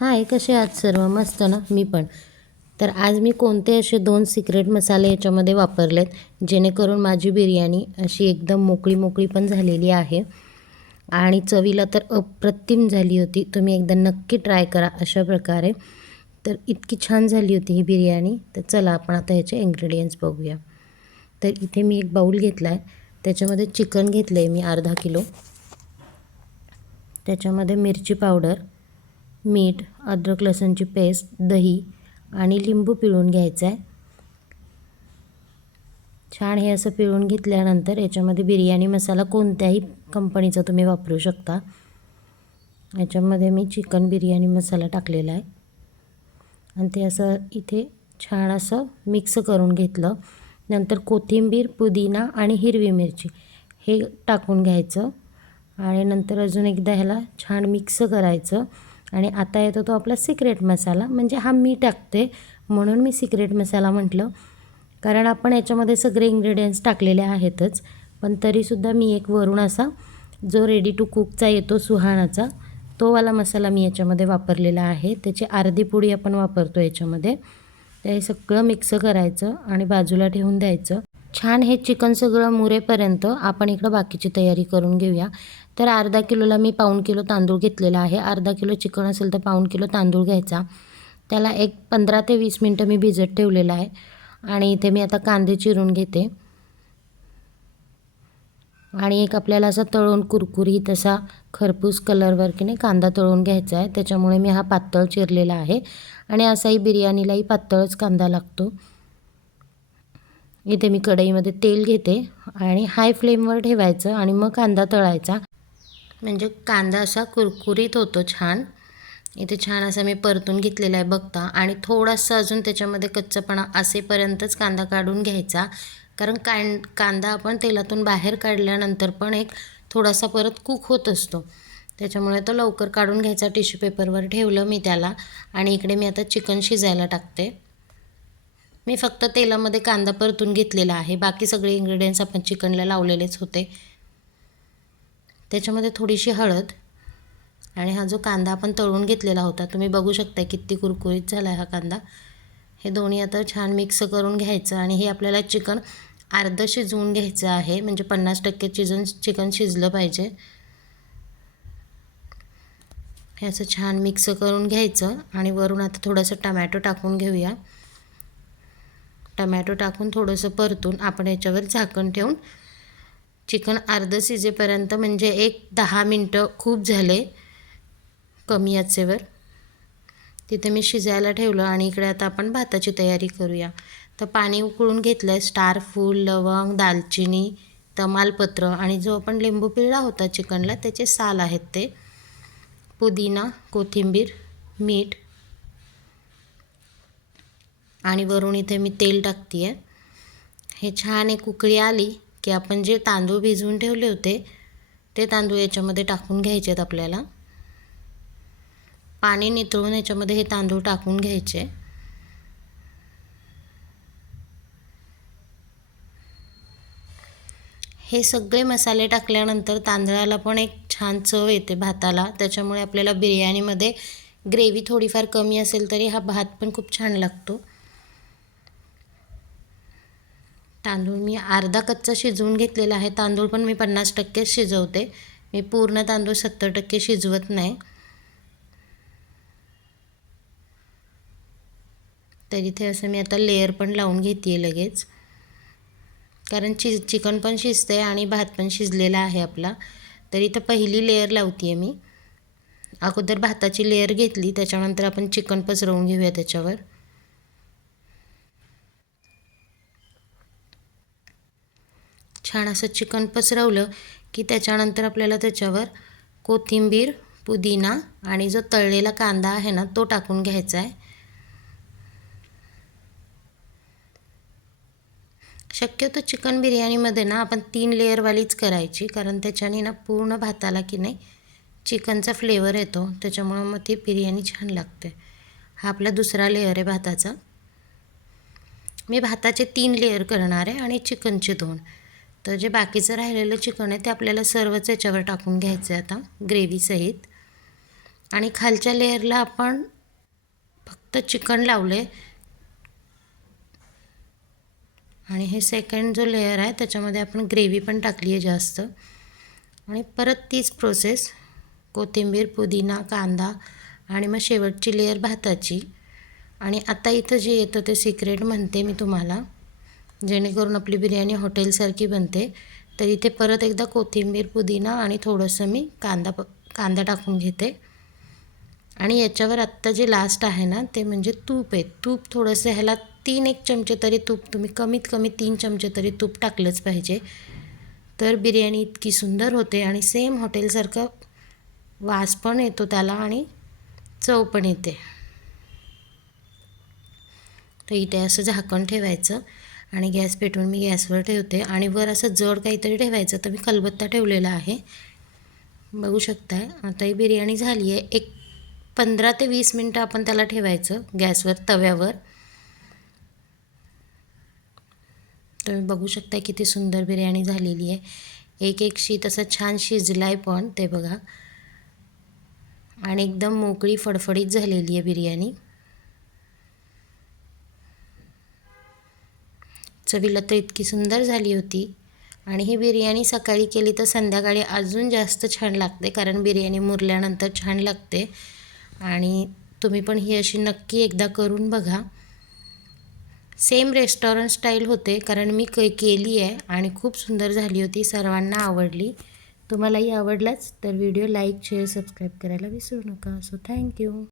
हाय कसे आहात? सर्व मस्त ना? मी पण. तर आज मी कोणते असे दोन सिक्रेट मसाले याच्यामध्ये वापरलेत जेणेकरून माझी बिर्याणी अशी एकदम मोकळी मोकळी पण झालेली आहे. आणि चवीला तर अप्रतिम झाली होती. तुम्ही एकदा नक्की ट्राय करा अशा प्रकारे. तर इतकी छान झाली होती ही बिर्याणी. तर चला आपण आता ह्याचे इन्ग्रेडियंट्स बघूया. तर इथे मी एक बाऊल घेतला आहे त्याच्यामध्ये चिकन घेतलं आहे मी अर्धा किलो. त्याच्यामध्ये मिरची पावडर मीठ अद्रक लसूणची पेस्ट दही आणि लिंबू पिळून घ्यायचं आहे छान हे असं पिळून घेतल्यानंतर याच्यामध्ये बिर्याणी मसाला कोणत्याही कंपनीचा तुम्ही वापरू शकता. याच्यामध्ये मी चिकन बिर्याणी मसाला टाकलेला आहे. आणि ते असं इथे छान असं मिक्स करून घेतलं. नंतर कोथिंबीर पुदिना आणि हिरवी मिरची हे टाकून घ्यायचं. आणि नंतर अजून एकदा ह्याला छान मिक्स करायचं. आणि आता येतो तो आपला सिक्रेट मसाला म्हणजे हा मी टाकते म्हणून मी सिक्रेट मसाला म्हटलं. कारण आपण याच्यामध्ये सगळे इंग्रेडियंट्स टाकलेले आहेतच पण तरीसुद्धा मी एक वरून असा जो रेडी टू कुकचा येतो सुहाणाचा तोवाला मसाला मी याच्यामध्ये वापरलेला आहे. त्याची अर्धी पुडी आपण वापरतो याच्यामध्ये. ते हे सगळं मिक्स करायचं आणि बाजूला ठेवून द्यायचं. छान हे चिकन सगळं मुरेपर्यंत आपण इकडं बाकीची तयारी करून घेऊया. तर अर्धा किलोला मी पाऊण किलो तांदूळ घेतलेला आहे. अर्धा किलो चिकन असेल तर पाऊण किलो तांदूळ घ्यायचा. त्याला एक पंधरा ते वीस मिनटं मी भिजत ठेवलेलं आहे. आणि इथे मी आता कांदे चिरून घेते. आणि एक आपल्याला असा तळून कुरकुरी तसा खरपूस कलरवर की नाही कांदा तळून घ्यायचा आहे. त्याच्यामुळे मी हा पातळ चिरलेला आहे. आणि असाही बिर्याणीलाही पातळच कांदा लागतो. इथे मी कढईमध्ये तेल घेते. आणि हाय फ्लेमवर ठेवायचं आणि मग कांदा तळायचा. म्हणजे कांदा असा कुरकुरीत होतो छान. इथे छान असा मी परतून घेतलेला आहे बघता. आणि थोडासा अजून त्याच्यामध्ये कच्चपणा असेपर्यंतच कांदा काढून घ्यायचा. कारण कां कांदा आपण तेलातून बाहेर काढल्यानंतर पण एक थोडासा परत कुक होत असतो. त्याच्यामुळे तो लवकर काढून घ्यायचा टिश्यू पेपरवर ठेवलं मी त्याला. आणि इकडे मी आता चिकन शिजायला टाकते. मी फक्त तेलामध्ये कांदा परतून घेतलेला आहे. बाकी सगळे इंग्रेडियंट्स आपण चिकनला लावलेलेच होते. त्याच्यामध्ये थोडीशी हळद आणि हा जो कांदा आपण तळून घेतलेला होता तुम्ही बघू शकता किती कुरकुरीत झाला आहे हा कांदा. हे दोन्ही आता छान मिक्स करून घ्यायचं आणि हे आपल्याला चिकन अर्धं शिजवून घ्यायचं आहे म्हणजे पन्नास टक्के चिजन चिकन शिजलं पाहिजे. हे असं छान मिक्स करून घ्यायचं आणि वरून आता थोडंसं टमॅटो टाकून घेऊया. टमॅटो टाकून थोडंसं परतून आपण याच्यावर झाकण ठेवून चिकन अर्धं शिजेपर्यंत म्हणजे एक दहा मिनटं खूप झाले कमी आचेवर. तिथे मी शिजायला ठेवलं आणि इकडे आता आपण भाताची तयारी करूया. तर पाणी उकळून घेतलं आहे स्टार फूल लवंग दालचिनी तमालपत्र आणि जो आपण लिंबू पिळला होता चिकनला त्याचे साल आहेत ते. पुदिना कोथिंबीर मीठ आणि वरून इथे मी तेल टाकते आहे हे छान एक उकळी आली. की आपण जे तांदूळ भिजवून ठेवले होते ते तांदूळ याच्यामध्ये टाकून घ्यायचे आहेत आपल्याला. पाणी नितळून याच्यामध्ये हे तांदूळ टाकून घ्यायचे. हे सगळे मसाले टाकल्यानंतर तांदळाला पण एक छान चव येते भाताला. त्याच्यामुळे आपल्याला बिर्याणीमध्ये ग्रेव्ही थोडीफार कमी असेल तरी हा भात पण खूप छान लागतो. तांदूळ मी अर्धा कच्चा शिजवून घेतलेला आहे. तांदूळ पण मी पन्नास टक्के शिजवते. मी पूर्ण तांदूळ सत्तर टक्के शिजवत नाही. तर इथे असं मी आता लेअर पण लावून घेते आहे लगेच. कारण चि चिकन पण शिजतं आहे आणि भात पण शिजलेला आहे आपला. तर इथं पहिली लेअर लावते आहे मी. अगोदर भाताची लेअर घेतली. त्याच्यानंतर आपण चिकन पसरवून घेऊया त्याच्यावर. छान असं चिकन पसरवलं की त्याच्यानंतर आपल्याला त्याच्यावर कोथिंबीर पुदिना आणि जो तळलेला कांदा आहे ना तो टाकून घ्यायचा आहे. शक्यतो चिकन बिर्याणीमध्ये ना आपण तीन लेअरवालीच करायची कारण त्याच्याने ना पूर्ण भाताला की नाही चिकनचा फ्लेवर येतो. त्याच्यामुळं मग ती बिर्याणी छान लागते. हा आपला दुसरा लेअर आहे भाताचा. मी भाताचे तीन लेअर करणार आहे आणि चिकनचे दोन. तर जे बाकीचं राहिलेलं चिकन आहे ते आपल्याला सर्वच याच्यावर टाकून घ्यायचं आहे आता ग्रेव्हीसहित आणि खालच्या लेअरला आपण फक्त चिकन लावले आणि हे सेकंड जो लेअर आहे त्याच्यामध्ये आपण ग्रेव्ही पण टाकली आहे जास्त. आणि परत तीच प्रोसेस कोथिंबीर पुदिना कांदा आणि मग शेवटची लेअर भाताची. आणि आता इथं जे येतं ते सिक्रेट म्हणते मी तुम्हाला. जेणेकरून आपली बिर्याणी हॉटेलसारखी बनते. तर इथे परत एकदा कोथिंबीर पुदिना आणि थोडंसं मी कांदा प कांदा टाकून घेते. आणि याच्यावर आत्ता जे लास्ट आहे ना ते म्हणजे तूप आहे. तूप थोडंसं ह्याला तीन एक चमचे तरी तूप तुम्ही कमीत कमी तीन चमचे तरी तूप टाकलंच पाहिजे. तर बिर्याणी इतकी सुंदर होते आणि सेम हॉटेलसारखा वास पण येतो त्याला आणि चव पण येते. तर इथे असं झाकण ठेवायचं. आणि गॅस पेटवून मी गॅसवर ठेवते. आणि वर असं जड काहीतरी ठेवायचं तर मी कलबत्ता ठेवलेला आहे. बघू शकताय. आता ही बिर्याणी झाली आहे. एक पंधरा ते वीस मिनटं आपण त्याला ठेवायचं गॅसवर तव्यावर. तुम्ही बघू शकता किती सुंदर बिर्याणी झालेली आहे. एक एक शीत असं छान शिजलं आहे पण ते बघा. आणि एकदम मोकळी फडफडीत झालेली आहे बिर्याणी. चवीला तर इतकी सुंदर झाली होती. आणि ही बिर्याणी सकाळी केली तर संध्याकाळी अजून जास्त छान लागते कारण बिर्याणी मुरल्यानंतर छान लागते. आणि तुम्ही पण ही अशी नक्की एकदा करून बघा. सेम रेस्टॉरंट स्टाईल होते कारण मी क केली आहे आणि खूप सुंदर झाली होती सर्वांना आवडली. तुम्हालाही आवडलाच तर व्हिडिओ लाईक शेअर सबस्क्राईब करायला विसरू नका. So thank you